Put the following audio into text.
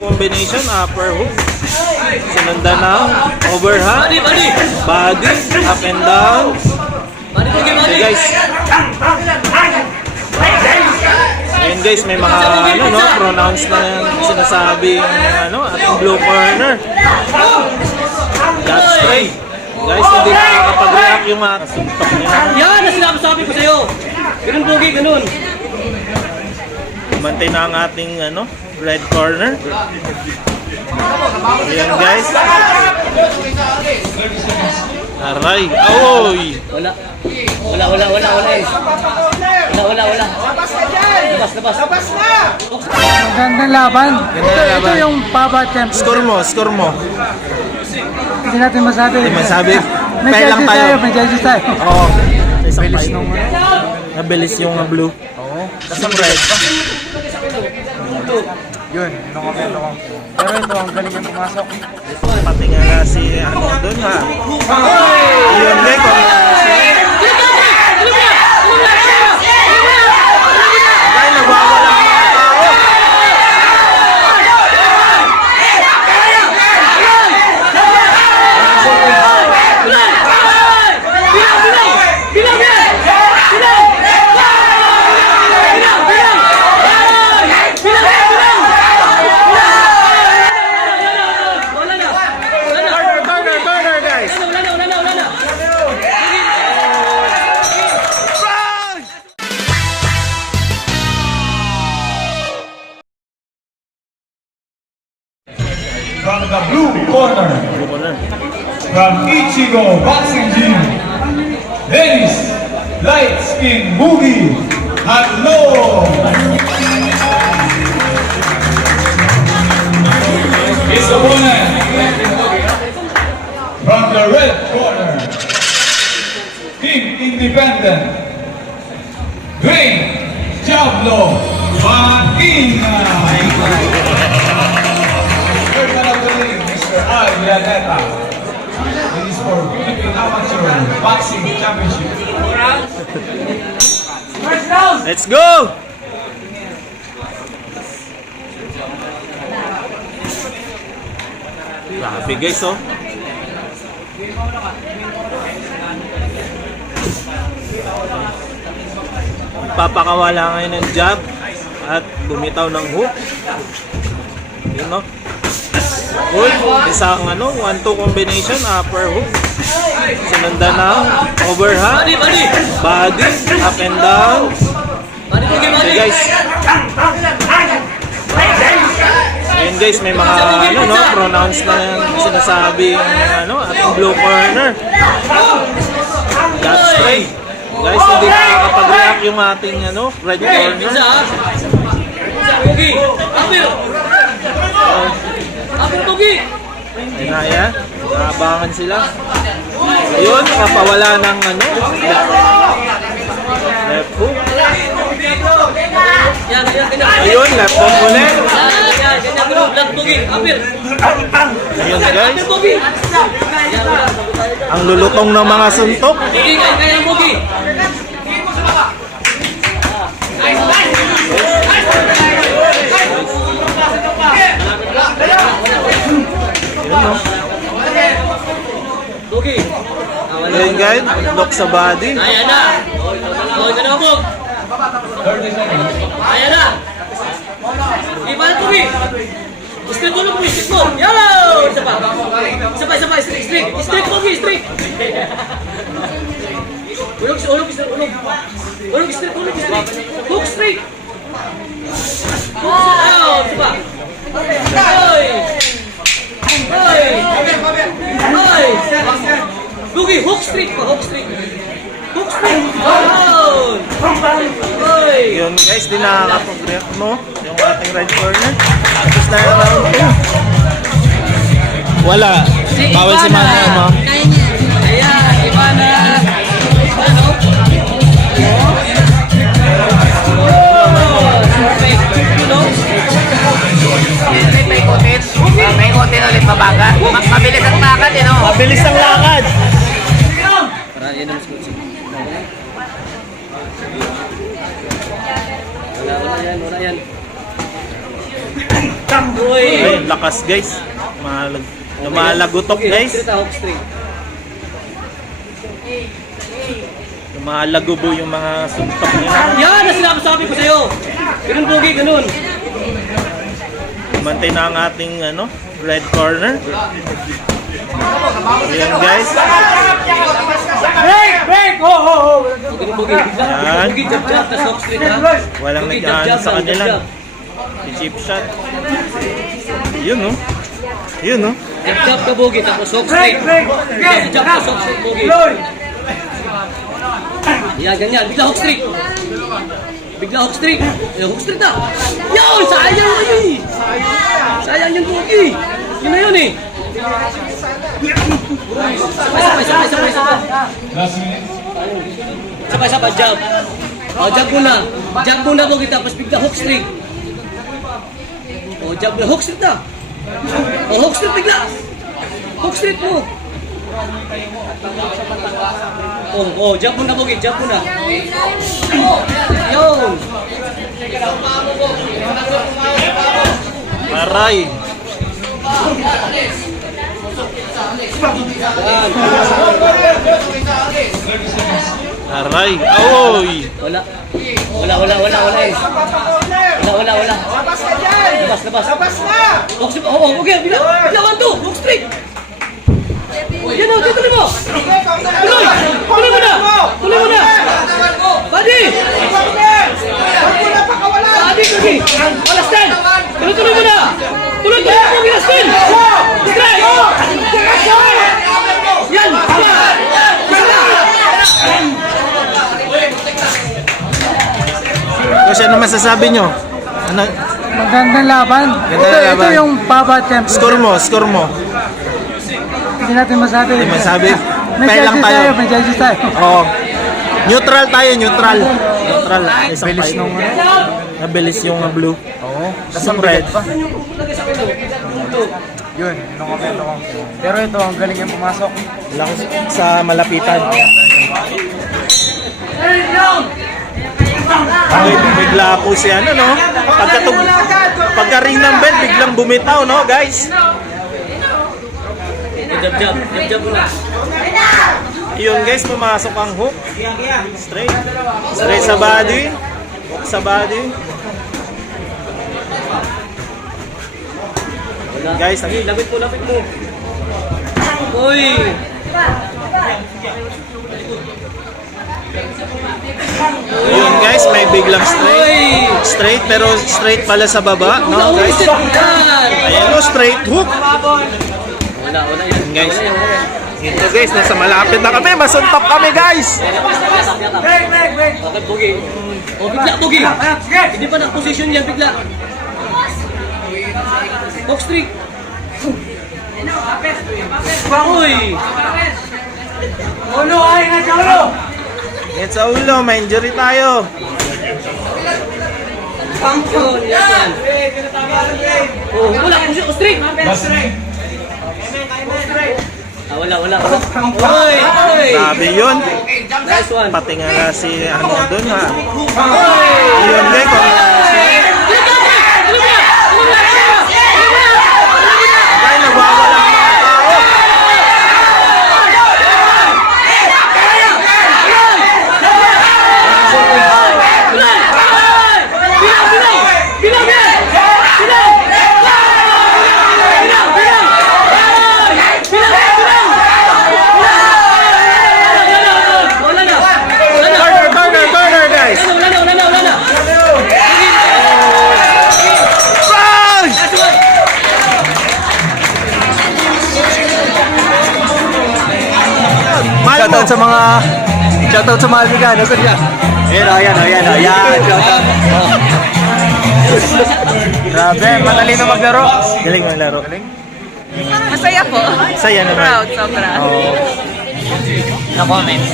Combination, upper hook. Sinundan ng overhand, body, up and down. Okay guys. Ayun guys, may mga ano no, pronouns na sinasabi ano, ating blue corner. That's straight. Guys, hindi na nakakapag-react yung ating suntok niya. Yan ang sinasabi ko sa'yo! Ganun, Pogi, ganun! Mantay na ang ating ano, red corner. Ayan guys. Aray, aoy. Wala. Wala, wala, wala, wala eh. Wala, wala, wala. Labas, labas. Labas na! Magandang laban. Ganda ito, laban. ito yung Papa Champions. Score mo, score mo. Hindi natin masabi. Hindi masabi. May judges tayo. tayo. May judges tayo. Oo. Isang Bilis nung Nabilis yung uh, blue. Oo. Isang red. Yun, nakomento ko. Pero ito, ang galing ang pumasok. Pati nga na si ano doon ha. Yun din. Ay, Eagle Boxing Gym. Ladies, light skin boogie at. It's the woman from the red corner. Team Independent. Green Diablo Martina. Third man of the league, Mr. Al Vianeta. This is for Philippine Amateur Boxing Championship. Let's go! Grabe guys oh. Papakawala ngayon ng jab at bumitaw ng hook. Yun no. Good. Isang ano, 1-2 combination, upper hook. Sinundan ng overhand, body, up and down. Okay guys. Ayun guys, may mga ano no, pronouns na sinasabi yung ano, ating blue corner. That's straight. Guys, hindi na nakakapag-react yung ating ano, red corner. isa ha? Inaya, naabangan sila. Ayun, nakapawala ng ano, left, hook. Ayun, left hook ulit. Ayun guys, ang lulutong ng mga suntok. Ayun guys, lock sa body. Ayan na! Ka na, Bog! Ayan na! Sige, paano, Pogi? Straight mo lang, Pogi, straight mo! Yellow! Isa pa! Isa pa, isa pa, straight, straight! Straight, Pogi, straight! Ulog, ulog, ulog! Ulog, straight, ulog, straight! Hook, straight! Hook, straight! Hoy! Hook straight pa, hook straight! Hook straight! Down! Hoy! Yun guys, di nakakapag-react mo yung ating red corner. Tapos na yung round 2. Wala. Bawal si Mana mo. Yan, wala yan. Uy. Ay, lakas guys. Malag lumalagutok Okay, guys. Hook straight. Lumalagubo yung mga suntok nila. Yan ang sinasabi ko sa'yo. Ganun pogi, ganun. Mantay na ang ating ano, red corner. Ayan guys. Break! Break! Oh, oh, oh! Ganun pogi. Bigla, Yan. pogi, jab, jab, tas hook straight ha. Walang jab, sa kanila. Si chip shot. Yun no. Yun no. Jab, jab ka pogi, tapos hook straight. Jab, jab, tapos hook straight pogi. Yan, ganyan. Bigla hook straight. Bigla hook straight. Eh, hook straight na. Yun! Sayang yun eh! Sayang yung pogi. Yun na yun eh. Sabay, sabay, sabay, sabay. Last minute. Sabay, sabay, jab. O, jab muna. Jab muna pogi, tapos bigla hook straight. O, jab na. Hook straight na. O, hook straight bigla. Hook straight mo. Oh, oh, jab muna pogi, jab muna. Yun. Aray. Aray. Aoy. Wala. Wala, wala, wala, wala eh. Wala, wala, wala. Labas ka dyan! Labas, labas. Labas na! Straight. Oh, oh, okay. Bigla, bigla, one, two. Hook straight. Yan o, tuloy mo. Tuloy. Tuloy mo na. Tuloy mo na. Buddy. Buddy. Wala stand. Tuloy mo na. Kasi ano masasabi nyo? Ano? Magandang laban. Magandang ito, laban. ito yung Baba Temple. Score mo, score mo. Hindi natin masabi. Hindi masabi. May Pay lang judges tayo. tayo. May judges tayo. Oo. Neutral tayo, neutral. Neutral. Isang Bilis fight. nung Mabilis yung blue. Oo. Tapos ang red pa. Yun, yun ang komento ko. Pero ito, ang galing yung pumasok. Lang sa malapitan. Ay, bigla po si ano, no? Pagkatug, pagka-ring ng bell, biglang bumitaw, no, guys? Jab, jab. Jab, jab mo na. Yun, guys, pumasok ang hook. Straight. Straight sa body. Hook sa body. Guys, lapit mo, lapit mo. Uy! Yun, guys, may biglang straight. Straight, pero straight pala sa baba, no, guys? Yan! Ayan, no, straight hook. Wala, wala yan. Guys. Ito, guys, nasa malapit na kami. Masuntok kami, guys. Break, break, break. Bakit bugi? O, bigla, bugi! Hindi pa na-position yan, bigla. Box streak! Uy! Ulo, ay na sa It's sa ulo, may injury tayo. Yun, yan. Oh, wala, position, streak! Last minute. Ah, wala, wala. Uy! Sabi yun. Nice. Pati nga si ano doon ha. Yun, guys. kung- Shoutout sa mga liga. Nasaan ka? Ayan o, ayan o, ayan o. Ayan, shoutout. Grabe, matalino maglaro. Galing ang laro. Masaya po. Saya naman. Proud, sobra. Oo. No comments.